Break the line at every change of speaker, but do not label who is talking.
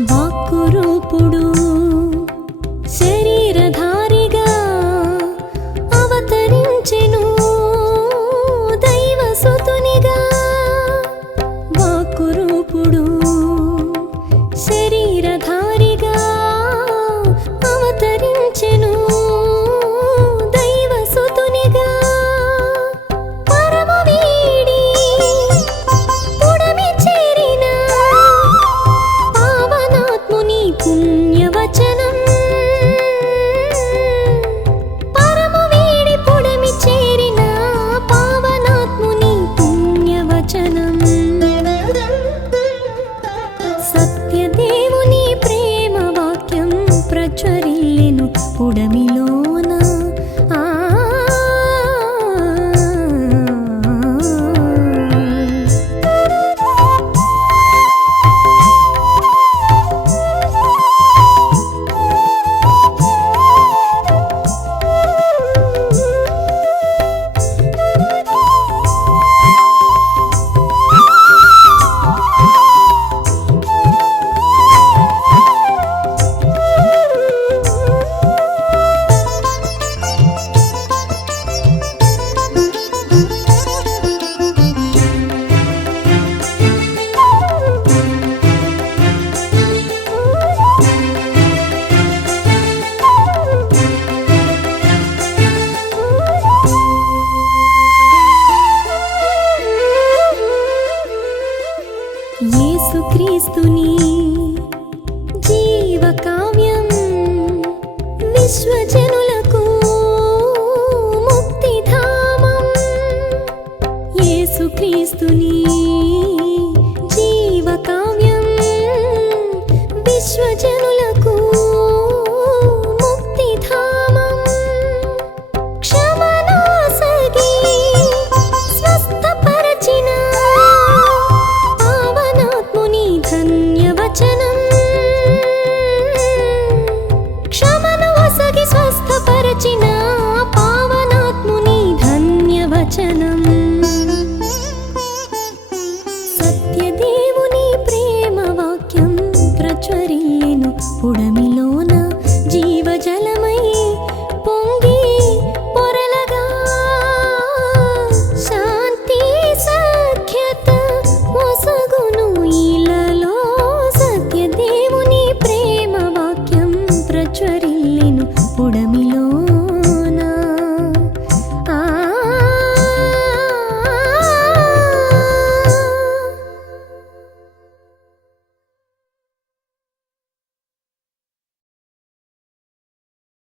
వాక్కురూపుడు. యేసుక్రీస్తుని జీవకావ్యం విశ్వజనులకు ముక్తిధామం. యేసుక్రీస్తుని